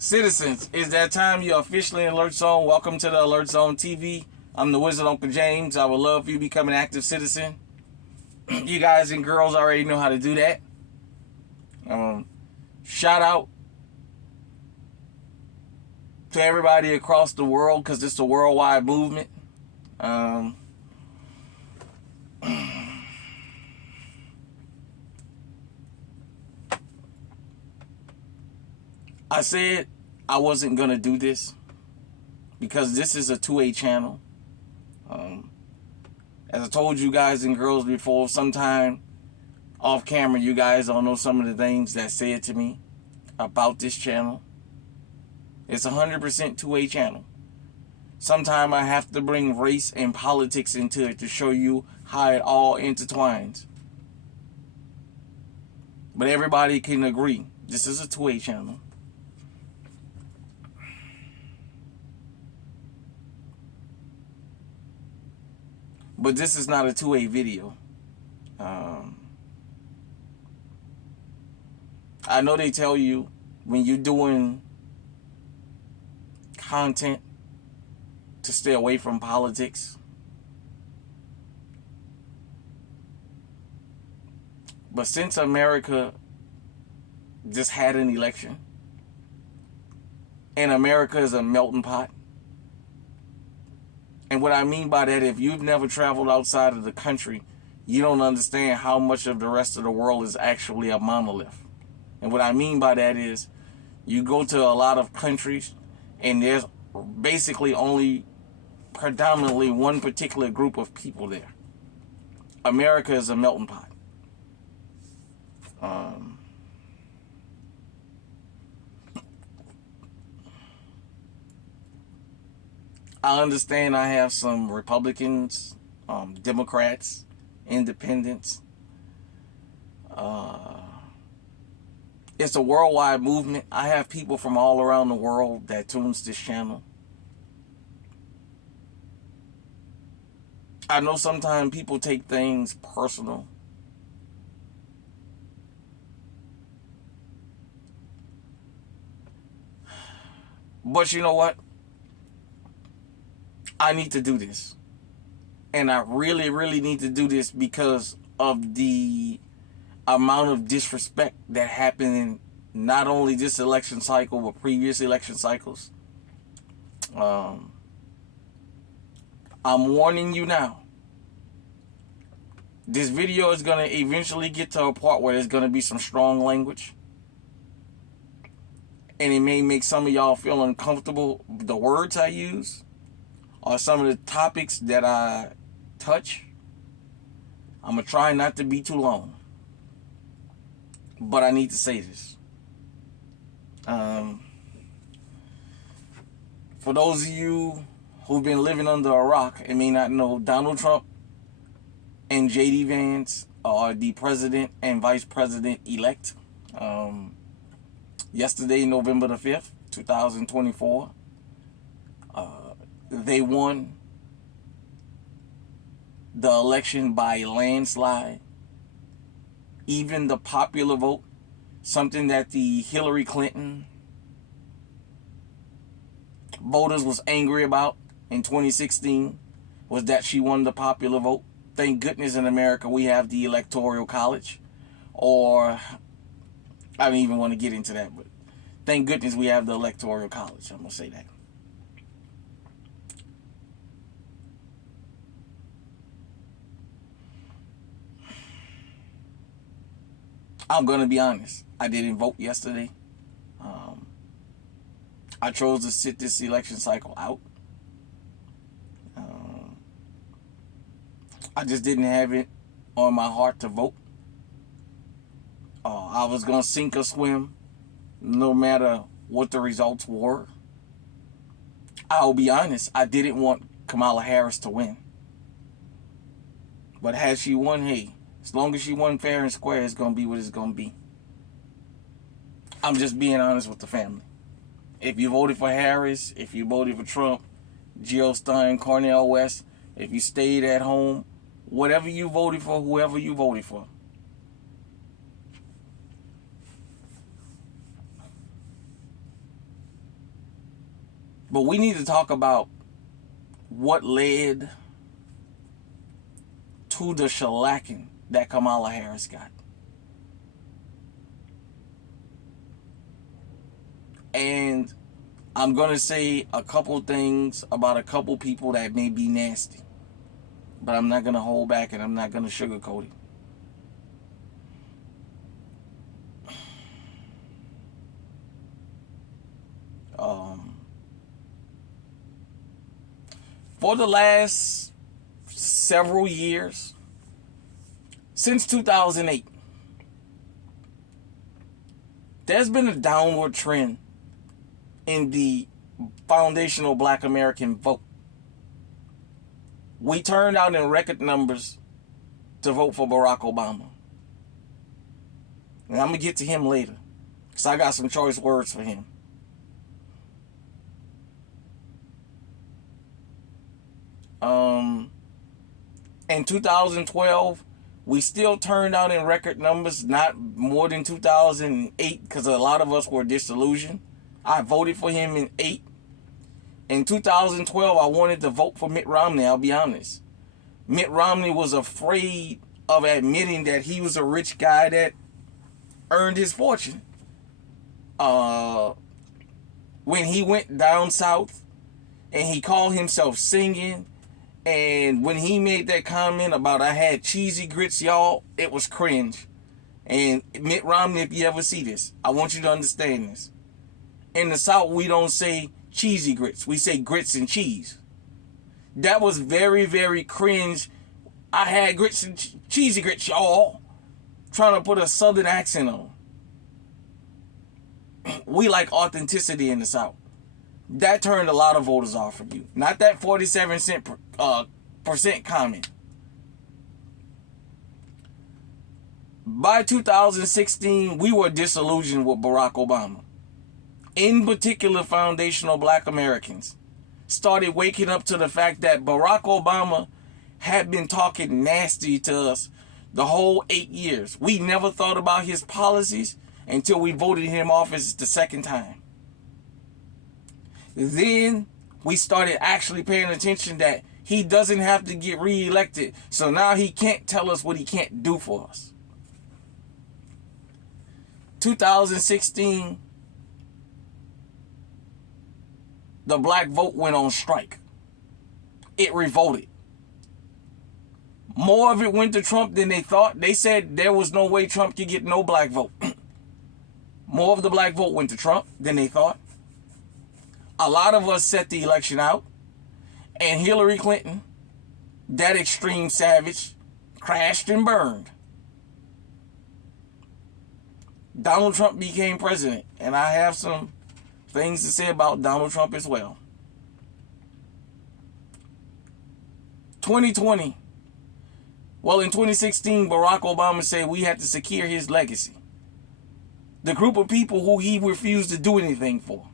Citizens, it's that time. You're officially in Alert Zone. Welcome to the Alert Zone TV. I'm the Wizard Uncle James. I would love for you to become an active citizen. You guys and girls already know how to do that. Shout out to everybody across the world because it's a worldwide movement. I said I wasn't going to do this because this is a 2A channel. As I told you guys and girls before, sometime off camera, you guys don't know some of the things that said to me about this channel. It's 100% 2A channel. Sometime I have to bring race and politics into it to show you how it all intertwines. But everybody can agree, this is a 2A channel. But this is not a 2A video. I know they tell you when you're doing content to stay away from politics. But since America just had an election, and America is a melting pot, and what I mean by that, if you've never traveled outside of the country, you don't understand how much of the rest of the world is actually a monolith. And what I mean by that is, you go to a lot of countries, and there's basically only predominantly one particular group of people there. America is a melting pot. I understand I have some Republicans, Democrats, Independents. It's a worldwide movement. I have people from all around the world that tunes this channel. I know sometimes people take things personal. But you know what? I need to do this. And I really, really need to do this because of the amount of disrespect that happened in not only this election cycle, but previous election cycles. I'm warning you now. This video is going to eventually get to a part where there's going to be some strong language. And it may make some of y'all feel uncomfortable with the words I use or some of the topics that I touch. I'm going to try not to be too long. But I need to say this. For those of you who've been living under a rock and may not know, Donald Trump and J.D. Vance are the president and vice president-elect. Yesterday, November the 5th, 2024, they won the election by landslide. Even the popular vote, something that the Hillary Clinton voters was angry about in 2016, was that she won the popular vote. Thank goodness in America we have the Electoral College, or I don't even want to get into that, but thank goodness we have the Electoral College. I'm going to say that. I'm going to be honest. I didn't vote yesterday. I chose to sit this election cycle out. I just didn't have it on my heart to vote. I was going to sink or swim no matter what the results were. I'll be honest. I didn't want Kamala Harris to win. But had she won, hey, as long as she won fair and square, it's going to be what it's going to be. I'm just being honest with the family. If you voted for Harris, if you voted for Trump, Jill Stein, Cornel West, if you stayed at home, whatever you voted for, whoever you voted for, But we need to talk about what led to the shellacking that Kamala Harris got. And I'm going to say a couple things about a couple people that may be nasty. But I'm not going to hold back and I'm not going to sugarcoat it. For the last several years, since 2008, there's been a downward trend in the foundational Black American vote. We turned out in record numbers to vote for Barack Obama. And I'm going to get to him later, because I got some choice words for him. In 2012, we still turned out in record numbers, not more than 2008, because a lot of us were disillusioned. I voted for him in 8. In 2012, I wanted to vote for Mitt Romney, I'll be honest. Mitt Romney was afraid of admitting that he was a rich guy that earned his fortune. When he went down south and he called himself singing, and when he made that comment about I had cheesy grits, y'all, it was cringe. And Mitt Romney, if you ever see this, I want you to understand this. In the South, we don't say cheesy grits. We say grits and cheese. That was very, very cringe. I had grits and cheesy grits, y'all. Trying to put a Southern accent on. We like authenticity in the South. That turned a lot of voters off from you. Not that 47% comment. By 2016, we were disillusioned with Barack Obama. In particular, foundational Black Americans started waking up to the fact that Barack Obama had been talking nasty to us the whole 8 years. We never thought about his policies until we voted him off as the second time. Then we started actually paying attention that he doesn't have to get reelected. So now he can't tell us what he can't do for us. 2016, the black vote went on strike. It revolted. More of it went to Trump than they thought. They said there was no way Trump could get no black vote. More of the black vote went to Trump than they thought. A lot of us set the election out. And Hillary Clinton, that extreme savage, crashed and burned. Donald Trump became president. And I have some things to say about Donald Trump as well. 2020. Well, in 2016, Barack Obama said we had to secure his legacy. The group of people who he refused to do anything for.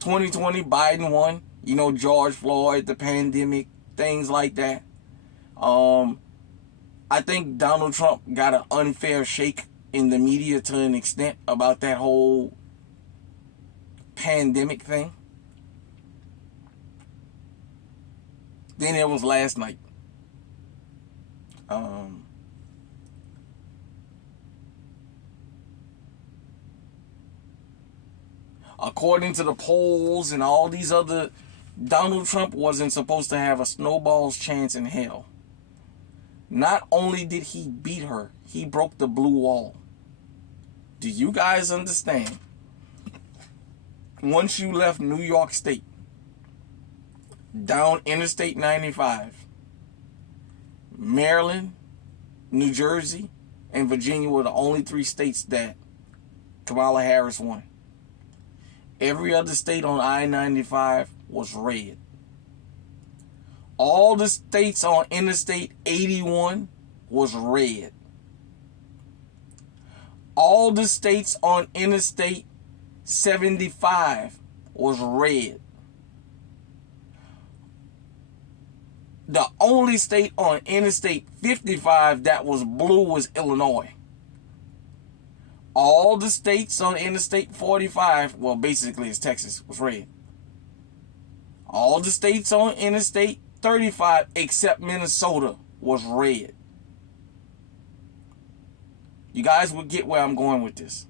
2020, Biden won. You know, George Floyd, the pandemic, things like that. I think Donald Trump got an unfair shake in the media to an extent about that whole pandemic thing. Then it was last night. According to the polls and all these other, Donald Trump wasn't supposed to have a snowball's chance in hell. Not only did he beat her, he broke the blue wall. Do you guys understand? Once you left New York State, down Interstate 95, Maryland, New Jersey, and Virginia were the only 3 states that Kamala Harris won. Every other state on I-95 was red. All the states on Interstate 81 was red. All the states on Interstate 75 was red. The only state on Interstate 55 that was blue was Illinois. All the states on Interstate 45, well, basically it's Texas, was red. All the states on Interstate 35 except Minnesota was red. You guys will get where I'm going with this.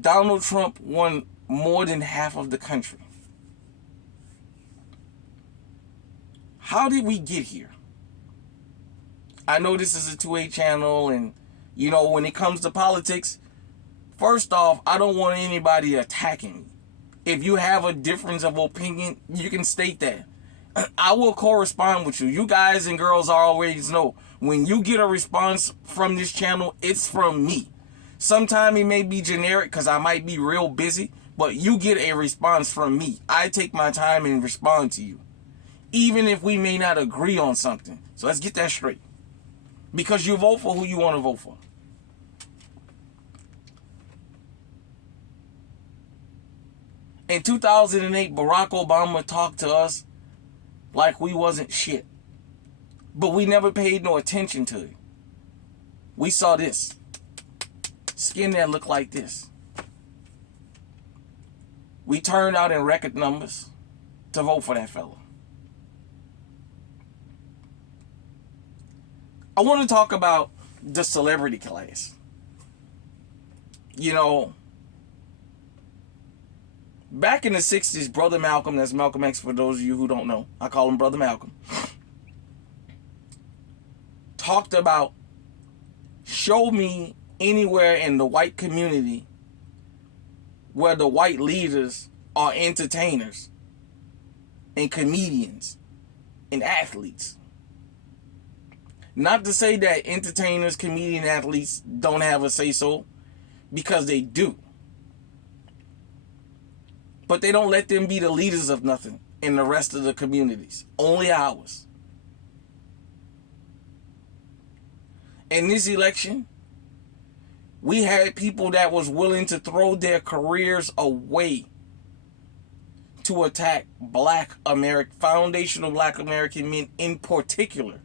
Donald Trump won more than half of the country. How did we get here? I know this is a 2A channel, and you know, when it comes to politics, first off, I don't want anybody attacking me. If you have a difference of opinion, you can state that. I will correspond with you. You guys and girls always know, when you get a response from this channel, it's from me. Sometimes it may be generic because I might be real busy, but you get a response from me. I take my time and respond to you, even if we may not agree on something. So let's get that straight. Because you vote for who you want to vote for. In 2008, Barack Obama talked to us like we wasn't shit. But we never paid no attention to it. We saw this. Skin that looked like this. We turned out in record numbers to vote for that fella. I want to talk about the celebrity class. You know, back in the 60s, Brother Malcolm, that's Malcolm X for those of you who don't know, I call him Brother Malcolm, talked about, show me anywhere in the white community where the white leaders are entertainers and comedians and athletes. Not to say that entertainers, comedian, athletes don't have a say-so, because they do. But they don't let them be the leaders of nothing in the rest of the communities. Only ours. In this election, we had people that was willing to throw their careers away to attack foundational black American men in particular,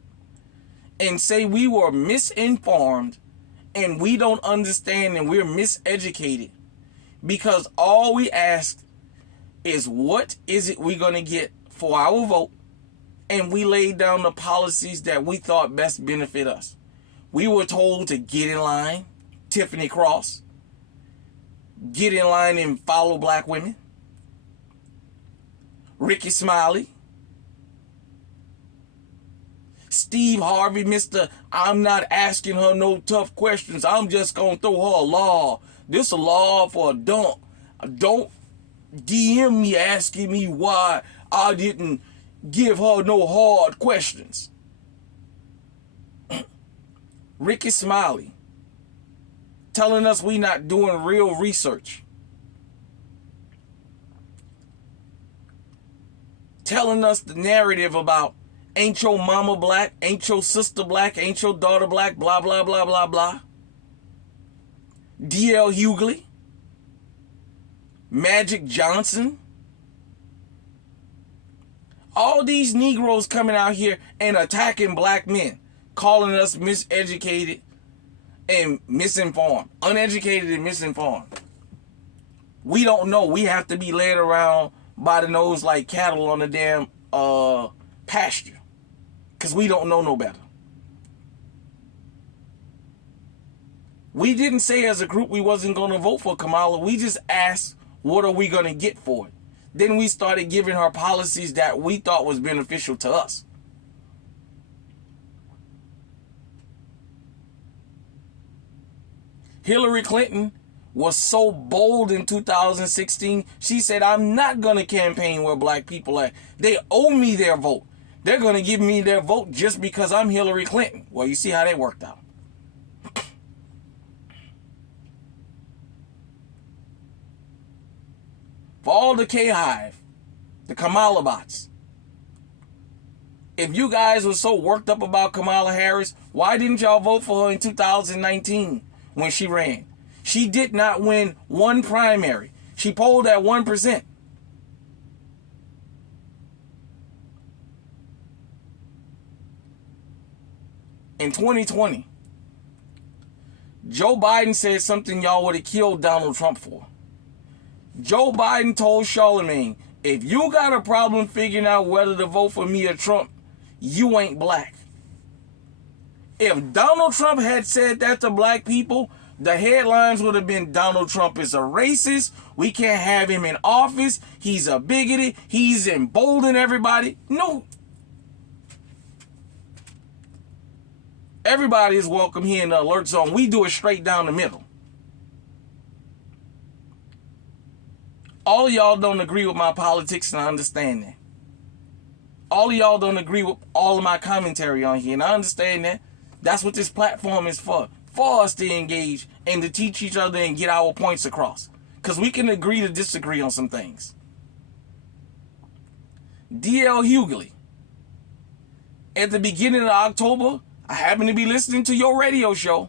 and say we were misinformed and we don't understand and we're miseducated, because all we asked is, what is it we're going to get for our vote? And we laid down the policies that we thought best benefit us. We were told to get in line, Tiffany Cross, get in line and follow black women, Ricky Smiley, Steve Harvey, Mr. I'm not asking her no tough questions. I'm just going to throw her a law. This a law for a dunk. Don't DM me asking me why I didn't give her no hard questions. Ricky Smiley telling us we not doing real research. Telling us the narrative about ain't your mama black, ain't your sister black, ain't your daughter black, blah, blah, blah, blah, blah. D.L. Hughley, Magic Johnson. All these Negroes coming out here and attacking black men, calling us miseducated and misinformed. Uneducated and misinformed. We don't know. We have to be led around by the nose like cattle on a damn pasture. Because we don't know no better. We didn't say as a group we wasn't going to vote for Kamala. We just asked, what are we going to get for it? Then we started giving her policies that we thought was beneficial to us. Hillary Clinton was so bold in 2016. She said, I'm not going to campaign where black people are. They owe me their vote. They're going to give me their vote just because I'm Hillary Clinton. Well, you see how that worked out. For all the K-Hive, the Kamala bots, if you guys were so worked up about Kamala Harris, why didn't y'all vote for her in 2019 when she ran? She did not win one primary. She polled at 1%. In 2020, Joe Biden said something y'all would have killed Donald Trump for. Joe Biden told Charlemagne, if you got a problem figuring out whether to vote for me or Trump, you ain't black. If Donald Trump had said that to black people, the headlines would have been Donald Trump is a racist. We can't have him in office. He's a bigoted. He's emboldened everybody. No. Everybody is welcome here in the Alert Zone. We do it straight down the middle. All of y'all don't agree with my politics, and I understand that. All of y'all don't agree with all of my commentary on here, and I understand that. That's what this platform is for us to engage and to teach each other and get our points across. Because we can agree to disagree on some things. D.L. Hughley, at the beginning of October, I happened to be listening to your radio show.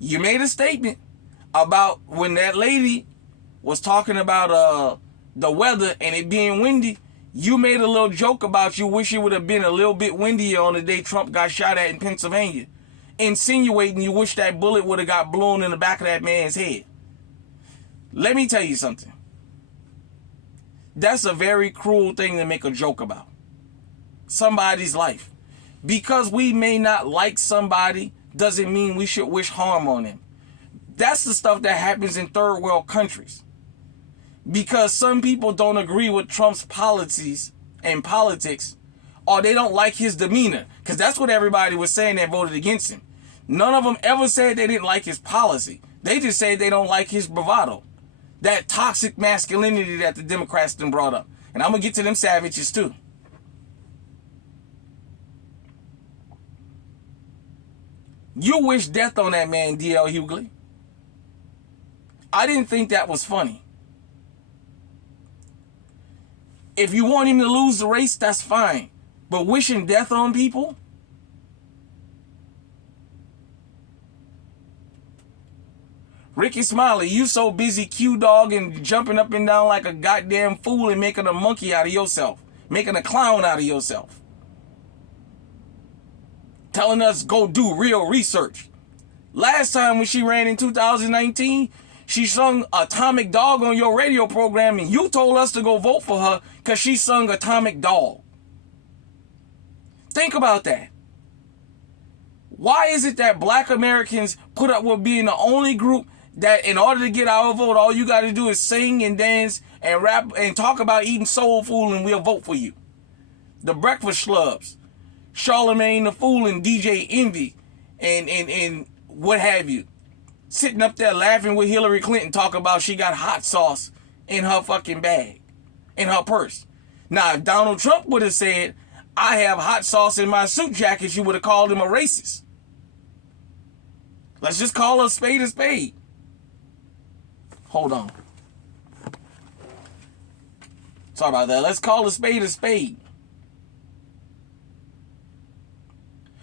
You made a statement about when that lady was talking about the weather and it being windy. You made a little joke about you wish it would have been a little bit windier on the day Trump got shot at in Pennsylvania, insinuating you wish that bullet would have got blown in the back of that man's head. Let me tell you something. That's a very cruel thing to make a joke about. Somebody's life. Because we may not like somebody doesn't mean we should wish harm on them. That's the stuff that happens in third world countries. Because some people don't agree with Trump's policies and politics, or they don't like his demeanor. Because that's what everybody was saying that voted against him. None of them ever said they didn't like his policy. They just said they don't like his bravado. That toxic masculinity that the Democrats done brought up. And I'm going to get to them savages too. You wish death on that man, D.L. Hughley. I didn't think that was funny. If you want him to lose the race, that's fine. But wishing death on people? Ricky Smiley, you so busy Q-dog and jumping up and down like a goddamn fool and making a monkey out of yourself. Making a clown out of yourself. Telling us go do real research. Last time when she ran in 2019, she sung Atomic Dog on your radio program and you told us to go vote for her because she sung Atomic Dog. Think about that. Why is it that black Americans put up with being the only group that in order to get our vote, all you got to do is sing and dance and rap and talk about eating soul food and we'll vote for you? The Breakfast Schlubs, Charlemagne the Fool and DJ Envy and what have you. Sitting up there laughing with Hillary Clinton talking about she got hot sauce in her fucking bag, in her purse. Now, if Donald Trump would have said, I have hot sauce in my suit jacket, you would have called him a racist. Let's just call a spade a spade. Hold on. Sorry about that. Let's call a spade a spade.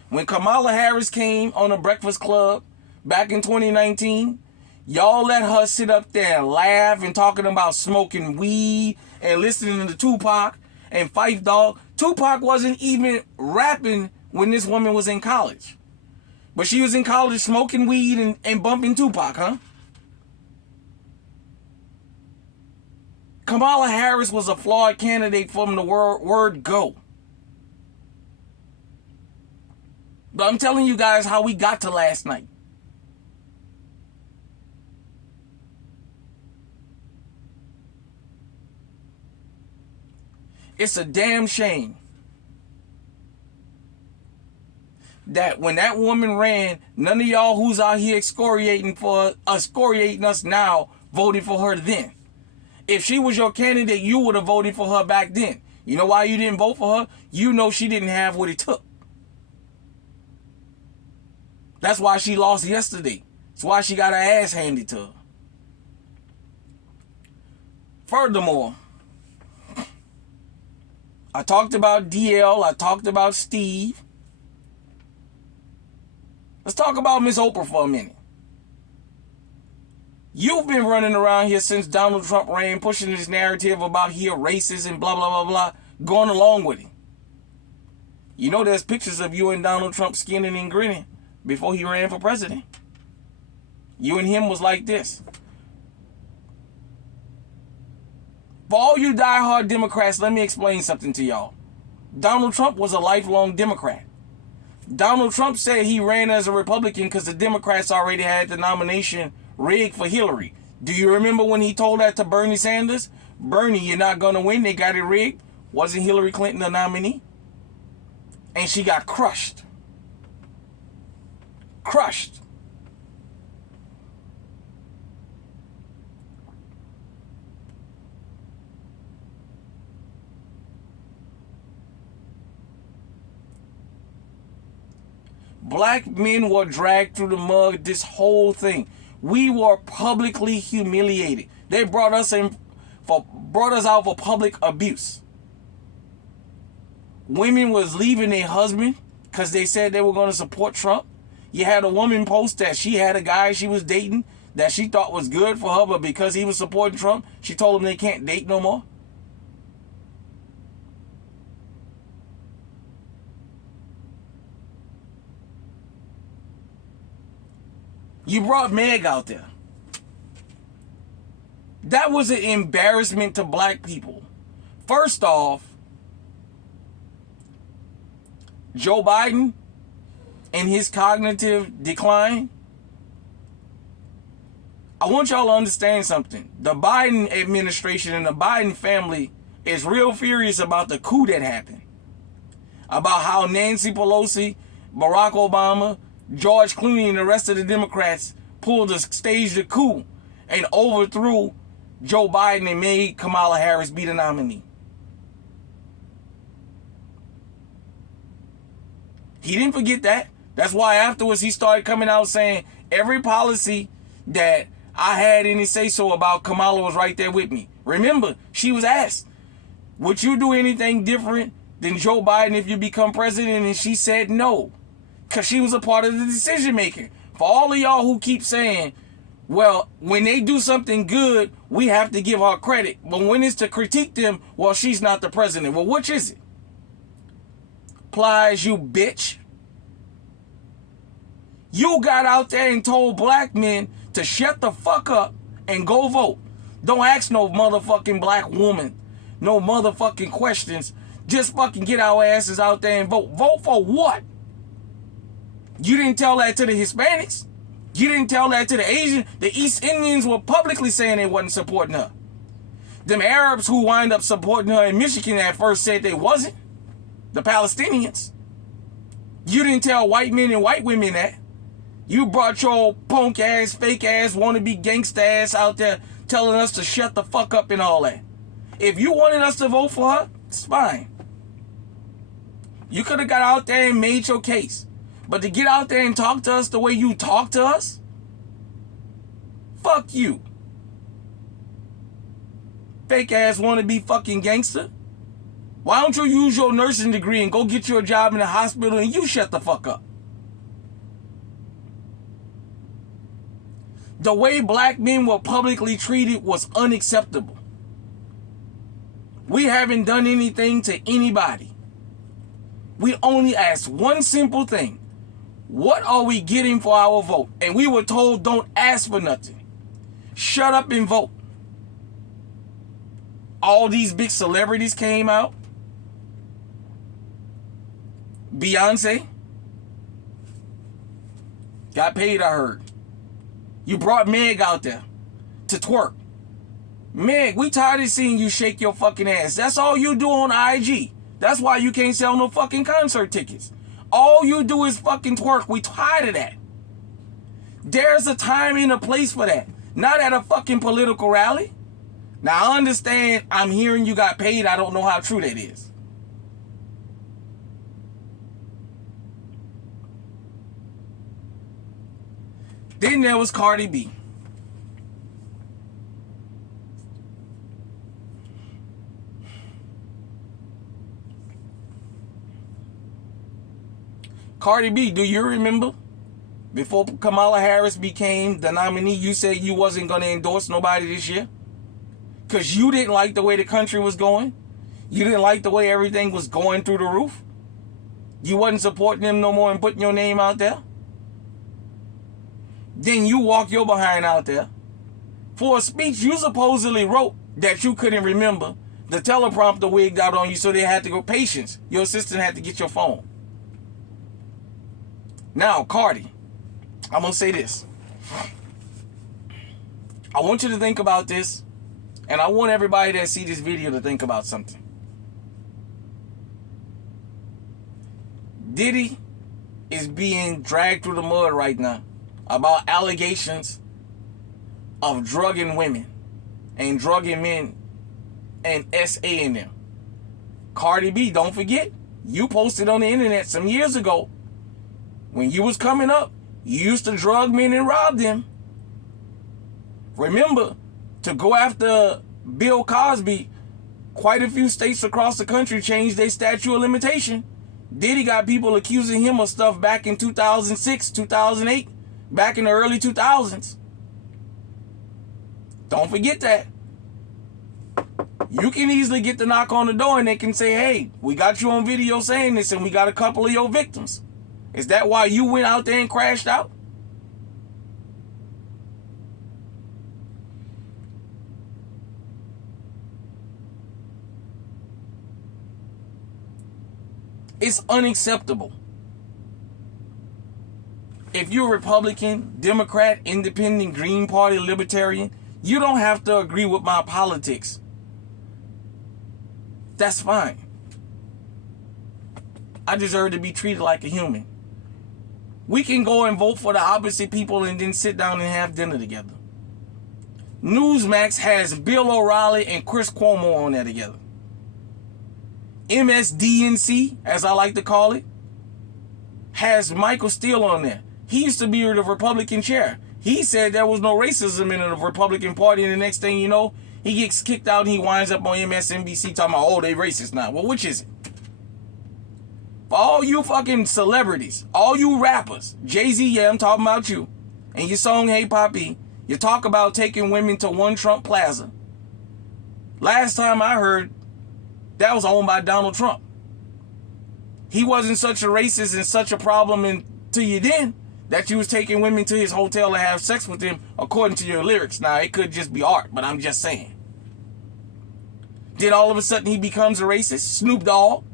When Kamala Harris came on the Breakfast Club back in 2019, y'all let her sit up there and laugh and talking about smoking weed and listening to Tupac and Phife Dawg. Tupac wasn't even rapping when this woman was in college. But she was in college smoking weed and bumping Tupac, huh? Kamala Harris was a flawed candidate from the word go. But I'm telling you guys how we got to last night. It's a damn shame that when that woman ran, none of y'all who's out here excoriating us now voted for her then. If she was your candidate, you would have voted for her back then. You know why you didn't vote for her? You know she didn't have what it took. That's why she lost yesterday. That's why she got her ass handed to her. Furthermore, I talked about DL. I talked about Steve. Let's talk about Miss Oprah for a minute. You've been running around here since Donald Trump ran, pushing this narrative about he a racist and blah, blah, blah, blah, going along with him. You know there's pictures of you and Donald Trump skinning and grinning before he ran for president. You and him was like this. For all you diehard Democrats, let me explain something to y'all. Donald Trump was a lifelong Democrat. Donald Trump said he ran as a Republican because the Democrats already had the nomination rigged for Hillary. Do you remember when he told that to Bernie Sanders? Bernie, you're not going to win. They got it rigged. Wasn't Hillary Clinton the nominee? And she got crushed. Crushed. Black men were dragged through the mud this whole thing. We were publicly humiliated. They brought us out for public abuse. Women was leaving their husband because they said they were going to support Trump. You had a woman post that she had a guy she was dating that she thought was good for her, but because he was supporting Trump, she told him they can't date no more. You brought Meg out there. That was an embarrassment to black people. First off, Joe Biden and his cognitive decline. I want y'all to understand something. The Biden administration and the Biden family is real furious about the coup that happened. About how Nancy Pelosi, Barack Obama, George Clooney and the rest of the Democrats staged a coup and overthrew Joe Biden and made Kamala Harris be the nominee. He didn't forget that. That's why afterwards he started coming out saying every policy that I had any say-so about, Kamala was right there with me. Remember, she was asked, would you do anything different than Joe Biden if you become president? And she said no. Because she was a part of the decision making. For all of y'all who keep saying, well, when they do something good, we have to give her credit. But when it's to critique them, well, she's not the president. Well, which is it? Plies, you bitch. You got out there and told black men to shut the fuck up and go vote. Don't ask no motherfucking black woman no motherfucking questions. Just fucking get our asses out there and vote. Vote for what? You didn't tell that to the Hispanics. You didn't tell that to the Asians. The East Indians were publicly saying they wasn't supporting her. Them Arabs who wind up supporting her in Michigan at first said they wasn't. The Palestinians. You didn't tell white men and white women that. You brought your punk ass, fake ass, wannabe gangsta ass out there telling us to shut the fuck up and all that. If you wanted us to vote for her, it's fine. You could have got out there and made your case. But to get out there and talk to us the way you talk to us, fuck you. Fake ass wannabe fucking gangster. Why don't you use your nursing degree and go get you a job in the hospital and you shut the fuck up? The way black men were publicly treated was unacceptable. We haven't done anything to anybody. We only asked one simple thing. What are we getting for our vote? And we were told don't ask for nothing. Shut up and vote. All these big celebrities came out. Beyonce got paid, I heard. You brought Meg out there to twerk. Meg, we tired of seeing you shake your fucking ass. That's all you do on IG. That's why you can't sell no fucking concert tickets. All you do is fucking twerk. We tired of that. There's a time and a place for that. Not at a fucking political rally. Now, I understand I'm hearing you got paid. I don't know how true that is. Then there was Cardi B. Cardi B, do you remember? Before Kamala Harris became the nominee, you said you wasn't going to endorse nobody this year? Because you didn't like the way the country was going? You didn't like the way everything was going through the roof? You wasn't supporting them no more and putting your name out there? Then you walk your behind out there for a speech you supposedly wrote that you couldn't remember. The teleprompter wigged out on you, so they had to go. Patience. Your assistant had to get your phone. Now, Cardi, I'm going to say this. I want you to think about this, and I want everybody that see this video to think about something. Diddy is being dragged through the mud right now about allegations of drugging women and drugging men and SAing them. Cardi B, don't forget, you posted on the internet some years ago when you was coming up, you used to drug men and rob them. Remember, to go after Bill Cosby, quite a few states across the country changed their statute of limitation. Diddy got people accusing him of stuff back in 2006, 2008, back in the early 2000s. Don't forget that. You can easily get the knock on the door and they can say, hey, we got you on video saying this and we got a couple of your victims. Is that why you went out there and crashed out? It's unacceptable. If you're Republican, Democrat, Independent, Green Party, Libertarian, you don't have to agree with my politics. That's fine. I deserve to be treated like a human. We can go and vote for the opposite people and then sit down and have dinner together. Newsmax has Bill O'Reilly and Chris Cuomo on there together. MSDNC, as I like to call it, has Michael Steele on there. He used to be the Republican chair. He said there was no racism in the Republican Party, and the next thing you know, he gets kicked out and he winds up on MSNBC talking about, oh, they racist now. Well, which is it? For all you fucking celebrities, all you rappers, Jay-Z, yeah, I'm talking about you, and your song Hey Papi, you talk about taking women to One Trump Plaza. Last time I heard, that was owned by Donald Trump. He wasn't such a racist and such a problem until you then that you was taking women to his hotel to have sex with them according to your lyrics. Now, it could just be art, but I'm just saying. Then all of a sudden he becomes a racist? Snoop Dogg.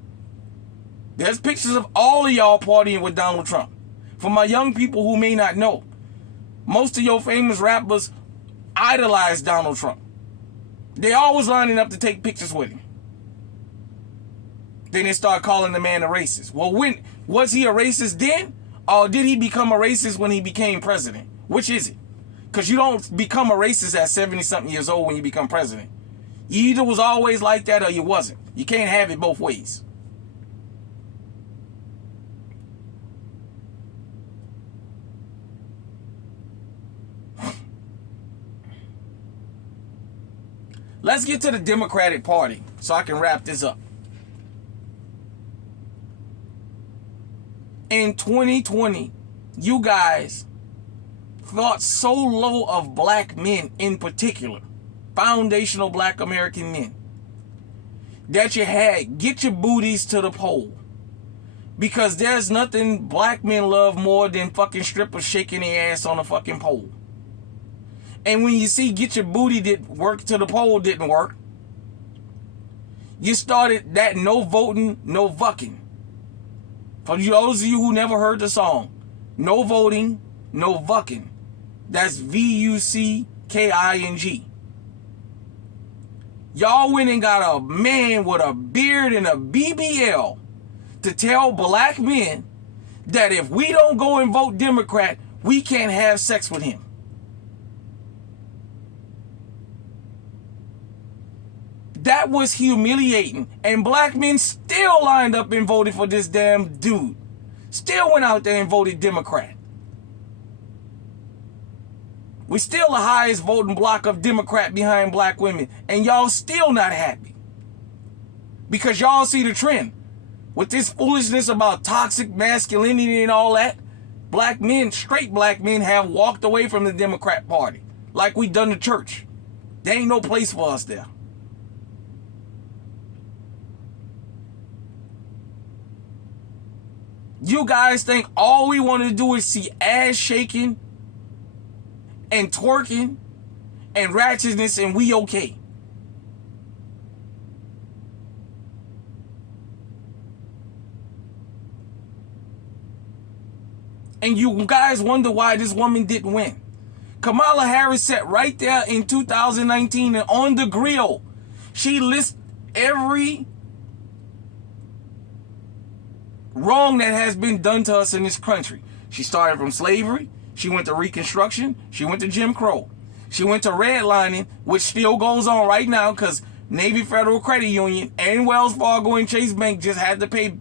There's pictures of all of y'all partying with Donald Trump. For my young people who may not know, most of your famous rappers idolize Donald Trump. They always lining up to take pictures with him. Then they start calling the man a racist. Well, when was he a racist then? Or did he become a racist when he became president? Which is it? Because you don't become a racist at 70-something years old when you become president. You either was always like that or you wasn't. You can't have it both ways. Let's get to the Democratic Party so I can wrap this up. In 2020, you guys thought so low of black men in particular, foundational black American men, that you had get your booties to the pole. Because there's nothing black men love more than fucking strippers shaking their ass on a fucking pole. And when you see get your booty did work to the pole didn't work, you started that no voting, no vucking. For those of you who never heard the song, no voting, no vucking. That's VUCKING. Y'all went and got a man with a beard and a BBL to tell black men that if we don't go and vote Democrat, we can't have sex with him. That was humiliating. And black men still lined up and voted for this damn dude. Still went out there and voted Democrat. We still the highest voting block of Democrat behind black women. And y'all still not happy. Because y'all see the trend. With this foolishness about toxic masculinity and all that, black men, straight black men, have walked away from the Democrat Party. Like we done the church. There ain't no place for us there. You guys think all we want to do is see ass shaking and twerking and ratchetness, and we okay. And you guys wonder why this woman didn't win. Kamala Harris sat right there in 2019 and on the grill, she lists every wrong that has been done to us in this country. She started from slavery, she went to Reconstruction, she went to Jim Crow, she went to redlining, which still goes on right now because Navy Federal Credit Union and Wells Fargo and Chase Bank just had to pay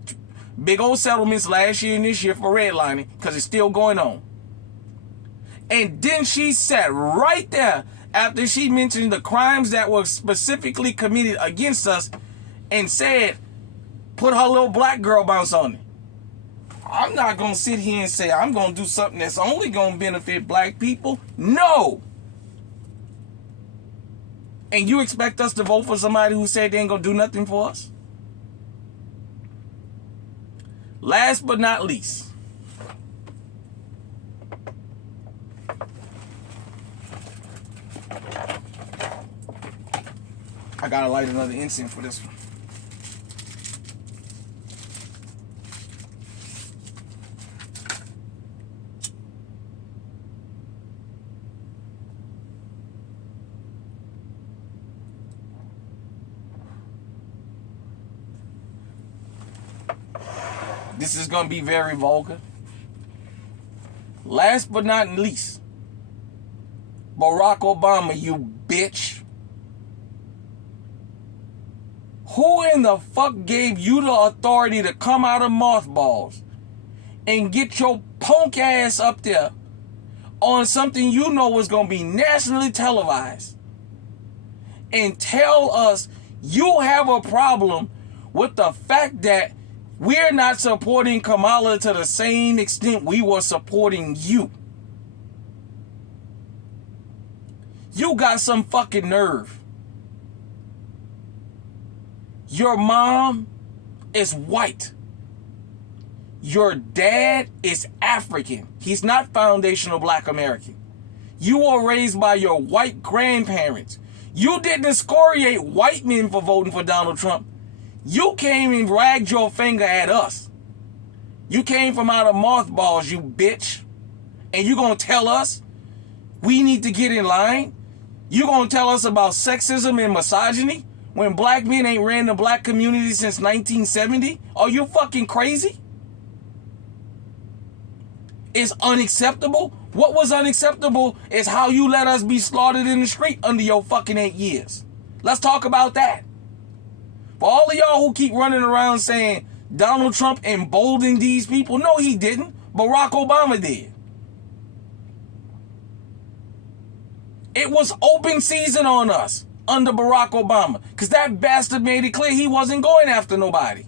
big old settlements last year and this year for redlining because it's still going on. And then she sat right there after she mentioned the crimes that were specifically committed against us and said, put her little black girl bounce on it. I'm not going to sit here and say I'm going to do something that's only going to benefit black people. No. And you expect us to vote for somebody who said they ain't going to do nothing for us? Last but not least, I gotta light another incense for this one. This is gonna be very vulgar. Last but not least, Barack Obama, you bitch. Who in the fuck gave you the authority to come out of mothballs and get your punk ass up there on something you know was going to be nationally televised and tell us you have a problem with the fact that we're not supporting Kamala to the same extent we were supporting you? You got some fucking nerve. Your mom is white. Your dad is African. He's not foundational black American. You were raised by your white grandparents. You didn't excoriate white men for voting for Donald Trump. You came and wagged your finger at us. You came from out of mothballs, you bitch. And you gonna tell us we need to get in line? You gonna tell us about sexism and misogyny when black men ain't ran the black community since 1970? Are you fucking crazy? It's unacceptable. What was unacceptable is how you let us be slaughtered in the street under your fucking 8 years. Let's talk about that. For all of y'all who keep running around saying Donald Trump emboldened these people, no, he didn't. Barack Obama did. It was open season on us under Barack Obama because that bastard made it clear he wasn't going after nobody.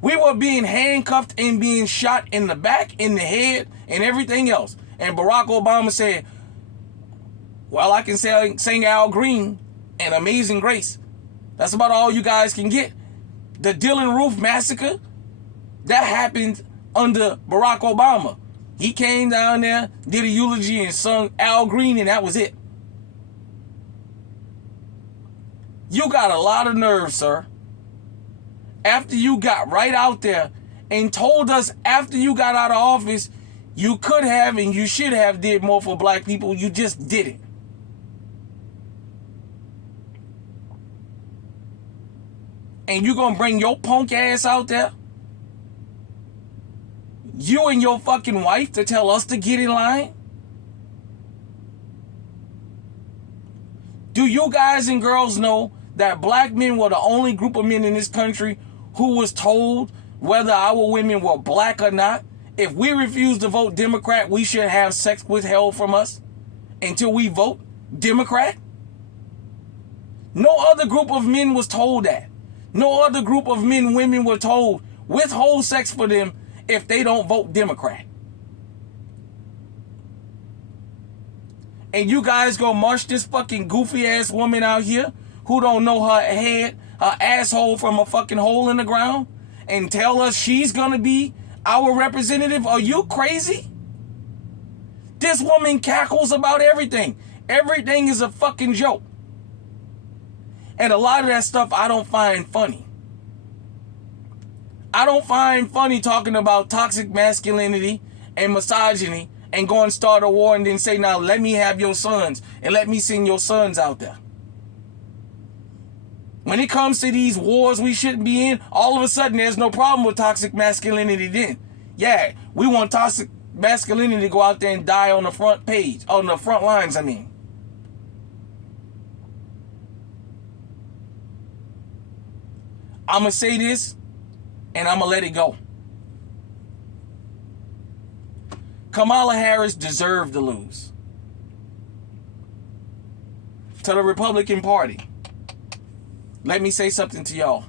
We were being handcuffed and being shot in the back, in the head, and everything else. And Barack Obama said, well, I can sing Al Green and Amazing Grace. That's about all you guys can get. The Dylan Roof massacre, that happened under Barack Obama. He came down there, did a eulogy, and sung Al Green, and that was it. You got a lot of nerve, sir. After you got right out there and told us after you got out of office, you could have and you should have did more for black people, you just didn't. And you gonna bring your punk ass out there? You and your fucking wife to tell us to get in line? Do you guys and girls know that black men were the only group of men in this country who was told whether our women were black or not? If we refuse to vote Democrat, we should have sex withheld from us until we vote Democrat? No other group of men was told that. No other group of men, women were told withhold sex for them if they don't vote Democrat. And you guys go march this fucking goofy ass woman out here who don't know her head, her asshole from a fucking hole in the ground and tell us she's gonna be our representative? Are you crazy? This woman cackles about everything. Everything is a fucking joke. And a lot of that stuff I don't find funny. I don't find funny talking about toxic masculinity and misogyny and go and start a war and then say, now let me have your sons and let me send your sons out there. When it comes to these wars we shouldn't be in, all of a sudden there's no problem with toxic masculinity then. Yeah, we want toxic masculinity to go out there and die on the front page, on the front lines, I mean. I'm going to say this, and I'm going to let it go. Kamala Harris deserved to lose to the Republican Party. Let me say something to y'all.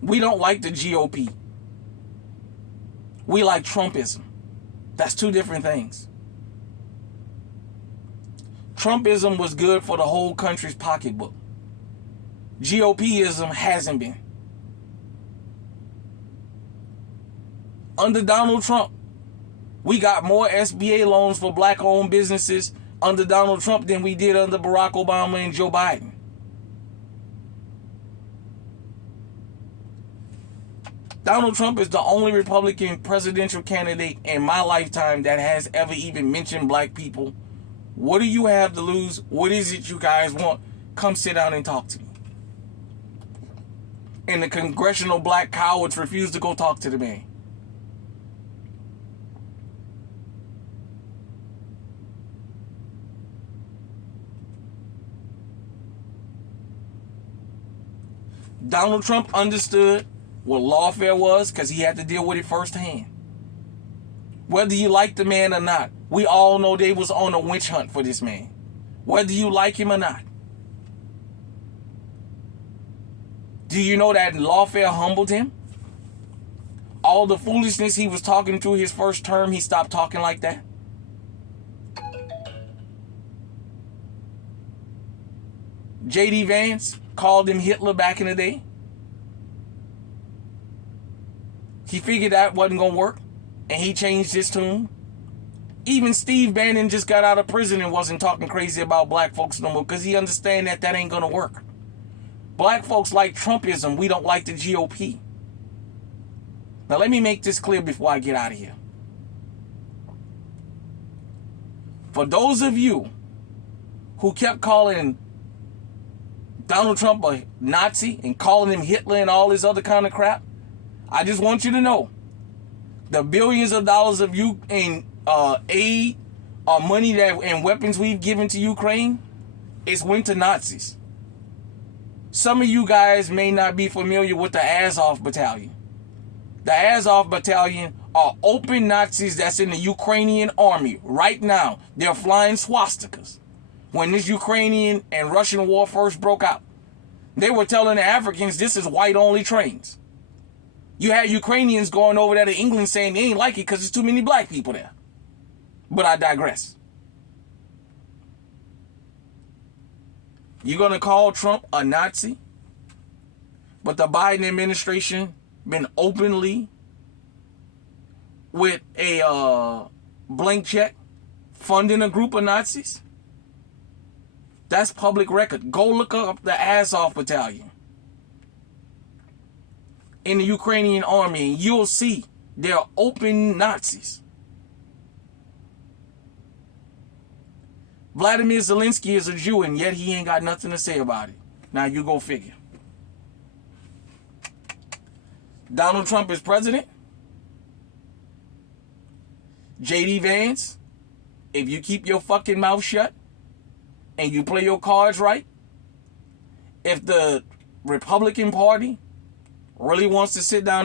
We don't like the GOP. We like Trumpism. That's two different things. Trumpism was good for the whole country's pocketbook. GOPism hasn't been. Under Donald Trump, we got more SBA loans for black-owned businesses under Donald Trump than we did under Barack Obama and Joe Biden. Donald Trump is the only Republican presidential candidate in my lifetime that has ever even mentioned black people. What do you have to lose? What is it you guys want? Come sit down and talk to me. And the congressional black cowards refuse to go talk to the man. Donald Trump understood what lawfare was because he had to deal with it firsthand. Whether you like the man or not, we all know they was on a witch hunt for this man. Whether you like him or not. Do you know that lawfare humbled him? All the foolishness he was talking through his first term, he stopped talking like that. J.D. Vance called him Hitler back in the day. He figured that wasn't going to work, and he changed his tune. Even Steve Bannon just got out of prison and wasn't talking crazy about black folks no more because he understands that ain't going to work. Black folks like Trumpism. We don't like the GOP. Now, let me make this clear before I get out of here. For those of you who kept calling Donald Trump a Nazi and calling him Hitler and all this other kind of crap, I just want you to know the billions of dollars of you in aid or money that and weapons we've given to Ukraine is went to Nazis. Some of you guys may not be familiar with the Azov Battalion. The Azov Battalion are open Nazis that's in the Ukrainian army right now. They're flying swastikas. When this Ukrainian and Russian war first broke out, they were telling the Africans this is white-only trains. You had Ukrainians going over there to England saying they ain't like it because there's too many black people there. But I digress. You're going to call Trump a Nazi? But the Biden administration been openly with a blank check funding a group of Nazis? That's public record. Go look up the Azov Battalion in the Ukrainian army and you'll see they're open Nazis. Vladimir Zelensky is a Jew and yet he ain't got nothing to say about it. Now you go figure. Donald Trump is president. J.D. Vance, if you keep your fucking mouth shut and you play your cards right, if the Republican Party really wants to sit down